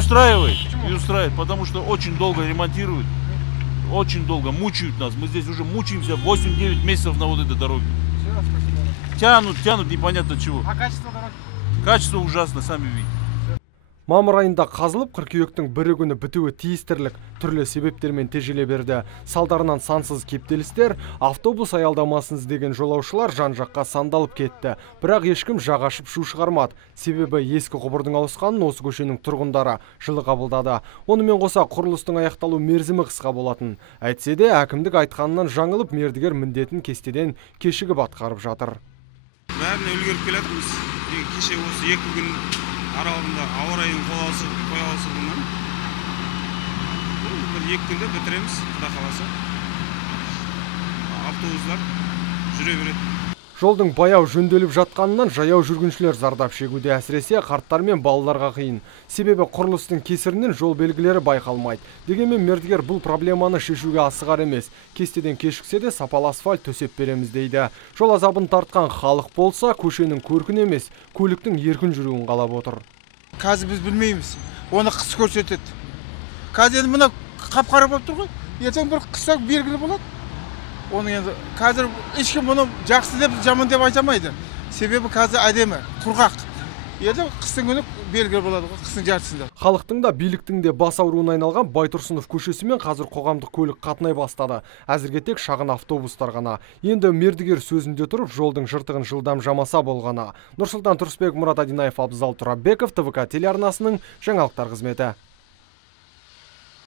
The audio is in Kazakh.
устраивает, не устраивает, потому что очень долго ремонтируют, очень долго мучают нас. Мы здесь уже мучаемся 8-9 месяцев на вот этой дороге. Тянут непонятно чего. А качество дороги? Качество ужасно, сами видите. Мамыр айында қазылып, қыркүйектің 1 күні бітуі тиістірлік түрлі себептермен тежеле берді. Салдарынан сансыз кептелістер, автобус аялдамасын іздеген жолаушылар жан-жаққа сандалып кетті. Бірақ ешкім жағашып шу шығармады. Себебі ескі құбырдың ауысқанын осы көшенің тұрғындары жылы қабылдады. Онымен қоса құрылыстың аяқталу мерзімі қысқа болатын. Әйтсе де әкімдік айтқанынан жаңылып, мердігер міндетін кестеден кешігіп атқарып жатыр. Бәріне үлгеріп келатырмыз. Кеше осы 2 күн аралығында ауа райының қолайласуынан бір 2 күнде бітіреміз, Құда қаласа. Автобустар жүре береді. Жолдың баяу жөнделіп жатқанынан жаяу жүргіншілер зардап шегуде, әсіресе қарттар мен балаларға қиын. Себебі құрылыстың кесірінен жол белгілері байқалмайды. Дегенмен мердігер бұл проблеманы шешуге асығар емес. Кестеден кешіксе де сапалы асфальт төсеп береміз дейді. Жол азабын тартқан халық болса, көшенің көркін емес, көліктің еркін жүруін қалап отыр. Қазір біз білмейміз. Оны қыс көрсетеді. Қазір енді мына қап-қара болып тұр ғой. Ертең бір қыста белгілі болады. Оны енді қазір ешкім мұны жақсы деп жаман деп айтамайды. Себебі қазір әдемі, құрғақ. Енді қыстың күні белгілі болады ғой, қыстың жартысында. Халықтың да биліктің де бас ауруына айналған Байтұрсынов көшесімен қазір қоғамдық көлік қатынай бастады. Әзірге тек шағын автобустар ғана. Енді мердігер сөзінде тұрып, жолдың жыртығын жылдам жамаса болғаны. Нұрсұлтан Тұрысбек, Мұрат Адинаев, Абзал Тұрабеков, ТВК телеарнасының жаңалықтар қызметі.